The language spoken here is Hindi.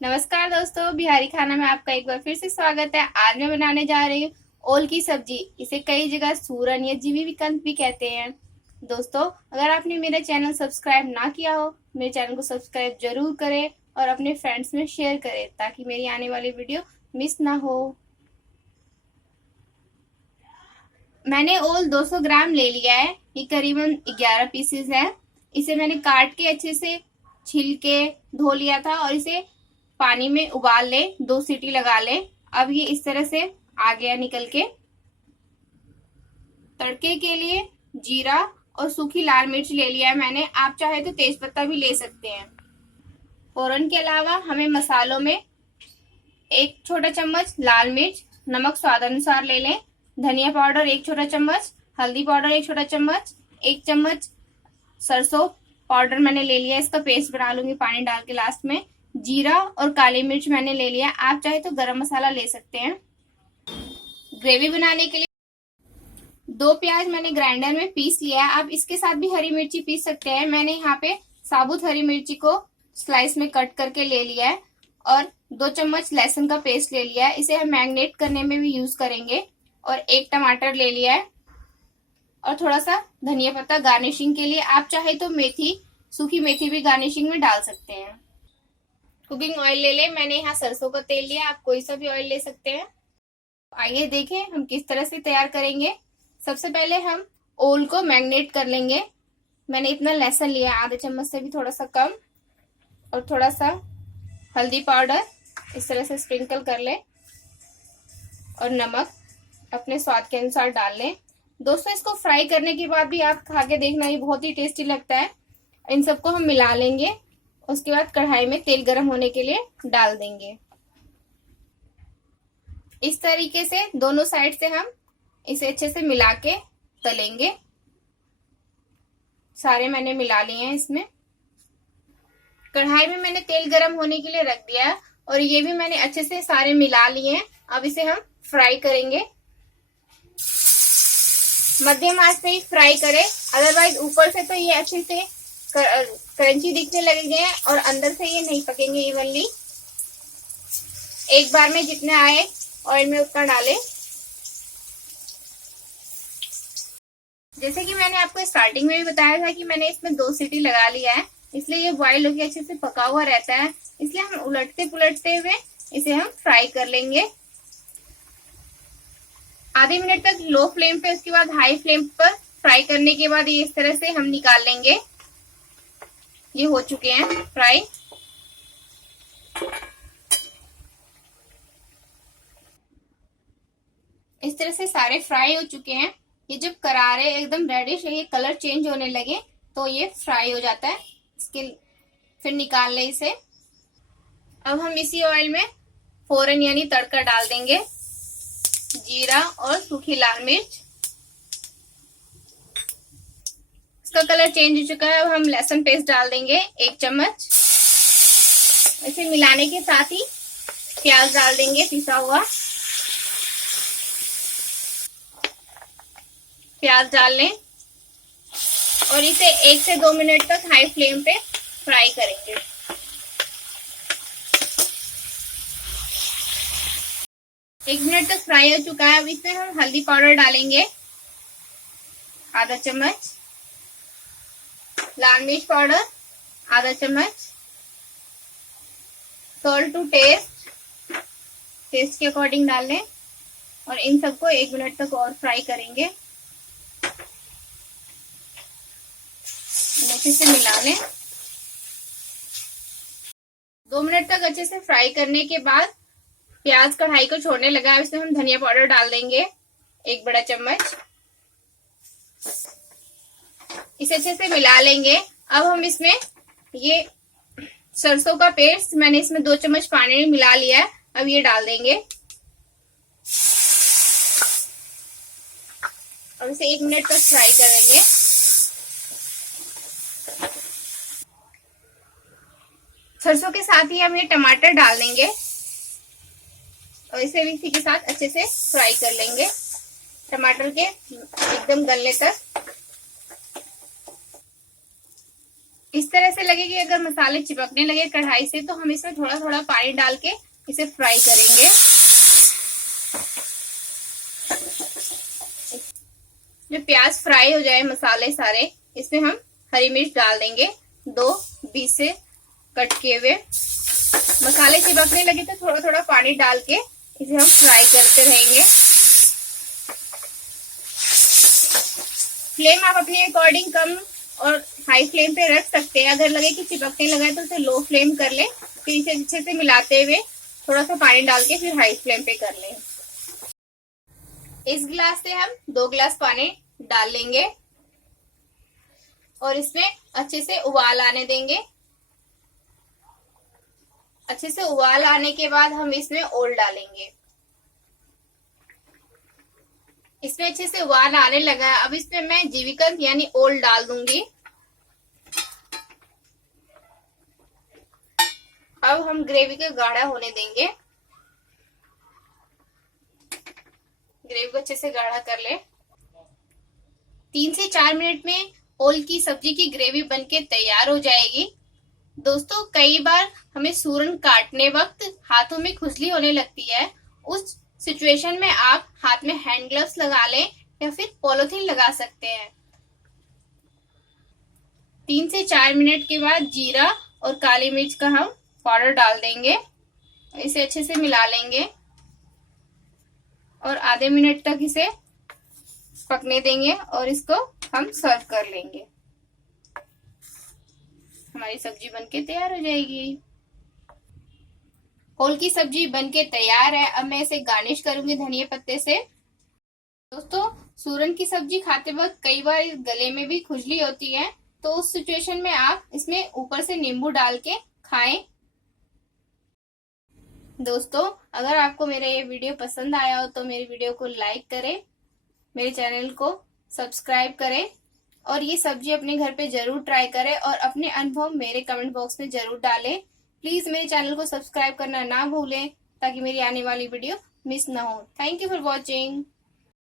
नमस्कार दोस्तों, बिहारी खाना में आपका एक बार फिर से स्वागत है। आज मैं बनाने जा रही हूँ ओल की सब्जी। इसे कई जगह सूरन या जीवी विकल्प भी कहते हैं। दोस्तों, अगर आपने मेरा चैनल सब्सक्राइब ना किया हो, मेरे चैनल को सब्सक्राइब जरूर करें और अपने फ्रेंड्स में शेयर करें ताकि मेरी आने वाली वीडियो मिस ना हो। मैंने ओल 200 ग्राम ले लिया है। ये करीबन 11 पीसेस है। इसे मैंने काट के अच्छे से छील के धो लिया था और इसे पानी में उबाल ले, 2 सीटी लगा ले। अब ये इस तरह से आ गया निकल के। तड़के के लिए जीरा और सूखी लाल मिर्च ले लिया है मैंने। आप चाहे तो तेज पत्ता भी ले सकते हैं। फोरन के अलावा हमें मसालों में 1 छोटा चम्मच लाल मिर्च, नमक स्वाद अनुसार ले लें, धनिया पाउडर 1 छोटा चम्मच, हल्दी पाउडर 1 छोटा चम्मच, 1 चम्मच सरसों पाउडर मैंने ले लिया। इसका पेस्ट बना लूंगी पानी डाल के लास्ट में। जीरा और काली मिर्च मैंने ले लिया। आप चाहे तो गरम मसाला ले सकते हैं। ग्रेवी बनाने के लिए 2 प्याज मैंने ग्राइंडर में पीस लिया है। आप इसके साथ भी हरी मिर्ची पीस सकते हैं। मैंने यहाँ पे साबुत हरी मिर्ची को स्लाइस में कट करके ले लिया है और 2 चम्मच लहसुन का पेस्ट ले लिया है। इसे हम मैरिनेट करने में भी यूज करेंगे। और 1 टमाटर ले लिया है और थोड़ा सा धनिया पत्ता गार्निशिंग के लिए। आप चाहे तो मेथी, सूखी मेथी भी गार्निशिंग में डाल सकते हैं। कुकिंग ऑयल ले लें। मैंने यहाँ सरसों का तेल लिया, आप कोई सा भी ऑयल ले सकते हैं। आइए देखें हम किस तरह से तैयार करेंगे। सबसे पहले हम ओल को मैरिनेट कर लेंगे। मैंने इतना लहसुन लिया, आधे चम्मच से भी थोड़ा सा कम, और थोड़ा सा हल्दी पाउडर इस तरह से स्प्रिंकल कर लें और नमक अपने स्वाद के अनुसार डाल लें। दोस्तों, इसको फ्राई करने के बाद भी आप खा के देखना, ये बहुत ही टेस्टी लगता है। इन सबको हम मिला लेंगे। उसके बाद कढ़ाई में तेल गर्म होने के लिए डाल देंगे। इस तरीके से दोनों साइड से हम इसे अच्छे से मिला के तलेंगे। सारे मैंने मिला लिए हैं इसमें। कढ़ाई में मैंने तेल गर्म होने के लिए रख दिया है और ये भी मैंने अच्छे से सारे मिला लिए हैं। अब इसे हम फ्राई करेंगे। मध्यम आंच पे ही फ्राई करें, अदरवाइज ऊपर से तो ये अच्छे से क्रंची दिखने लगेंगे और अंदर से ये नहीं पकेंगे इवनली। एक बार में जितने आए ऑयल में उतना डालें। जैसे कि मैंने आपको स्टार्टिंग में भी बताया था कि मैंने इसमें 2 सीटी लगा लिया है, इसलिए ये बॉयल होकर अच्छे से पका हुआ रहता है। इसलिए हम उलटते पुलटते हुए इसे हम फ्राई कर लेंगे आधे मिनट तक लो फ्लेम पे। उसके बाद हाई फ्लेम पर फ्राई करने के बाद ये इस तरह से हम निकाल लेंगे। ये हो चुके हैं फ्राई। इस तरह से सारे फ्राई हो चुके हैं। ये जब करारे एकदम रेडिश ये कलर चेंज होने लगे तो ये फ्राई हो जाता है। इसके फिर निकाल ले इसे। अब हम इसी ऑयल में फोरन यानी तड़का डाल देंगे। जीरा और सूखी लाल मिर्च। इसका कलर चेंज हो चुका है। अब हम लहसुन पेस्ट डाल देंगे 1 चम्मच। इसे मिलाने के साथ ही प्याज डाल देंगे पिसा हुआ। प्याज डाल लें और इसे 1 से 2 मिनट तक हाई फ्लेम पे फ्राई करेंगे। 1 मिनट तक फ्राई हो चुका है। अब इसमें हम हल्दी पाउडर डालेंगे आधा चम्मच, लाल मिर्च पाउडर आधा चम्मच, सॉल्ट टू टेस्ट के अकॉर्डिंग डाल लें और इन सबको 1 मिनट तक और फ्राई करेंगे। अच्छे से मिला लें। 2 मिनट तक अच्छे से फ्राई करने के बाद प्याज कढ़ाई को छोड़ने लगा है। इसमें हम धनिया पाउडर डाल देंगे 1 बड़ा चम्मच। इसे अच्छे से मिला लेंगे। अब हम इसमें ये सरसों का पेस्ट मैंने इसमें 2 चम्मच पानी में मिला लिया है। अब ये डाल देंगे और इसे 1 मिनट तक फ्राई करेंगे। सरसों के साथ ही हम ये टमाटर डाल देंगे और इसे भी इसी के साथ अच्छे से फ्राई कर लेंगे टमाटर के एकदम गलने तक। इस तरह से लगे कि अगर मसाले चिपकने लगे कढ़ाई से, तो हम इसमें थोड़ा थोड़ा पानी डाल के इसे फ्राई करेंगे। जब प्याज फ्राई हो जाए मसाले सारे, इसमें हम हरी मिर्च डाल देंगे, 2 बीच से कट किए हुए। मसाले चिपकने लगे तो थोड़ा थोड़ा पानी डाल के इसे हम फ्राई करते रहेंगे। फ्लेम आप अपने अकॉर्डिंग कम और हाई फ्लेम पे रख सकते हैं। अगर लगे कि चिपकने लगा है तो उसे लो फ्लेम कर ले, फिर इसे अच्छे से मिलाते हुए थोड़ा सा पानी डाल के फिर हाई फ्लेम पे कर लें। इस गिलास से हम 2 गिलास पानी डाल लेंगे और इसमें अच्छे से उबाल आने देंगे। अच्छे से उबाल आने के बाद हम इसमें ओल डालेंगे। इसमें अच्छे से उबाल आने लगा है, अब इसमें मैं जीविकन यानी ओल डाल दूंगी। अब हम ग्रेवी को गाढ़ा होने देंगे। ग्रेवी को अच्छे से गाढ़ा कर ले। 3 से 4 मिनट में ओल की सब्जी की ग्रेवी बनके तैयार हो जाएगी। दोस्तों, कई बार हमें सूरन काटने वक्त हाथों में खुजली होने लगती है। उस सिचुएशन में आप हाथ में हैंड ग्लव्स लगा लें या फिर पॉलिथीन लगा सकते हैं। 3 से 4 मिनट के बाद जीरा और काली मिर्च का हम पाउडर डाल देंगे। इसे अच्छे से मिला लेंगे और आधे मिनट तक इसे पकने देंगे और इसको हम सर्व कर लेंगे। हमारी सब्जी बनके तैयार हो जाएगी। ओल की सब्जी बनके तैयार है। अब मैं इसे गार्निश करूंगी धनिया पत्ते से। दोस्तों, सूरन की सब्जी खाते वक्त कई बार गले में भी खुजली होती है, तो उस सिचुएशन में आप इसमें ऊपर से नींबू डाल के खाएं। दोस्तों, अगर आपको मेरा ये वीडियो पसंद आया हो तो मेरी वीडियो को लाइक करें, मेरे चैनल को सब्सक्राइब करें और ये सब्जी अपने घर पे जरूर ट्राई करें और अपने अनुभव मेरे कमेंट बॉक्स में जरूर डालें। प्लीज मेरे चैनल को सब्सक्राइब करना ना भूलें ताकि मेरी आने वाली वीडियो मिस ना हो। Thank you for watching.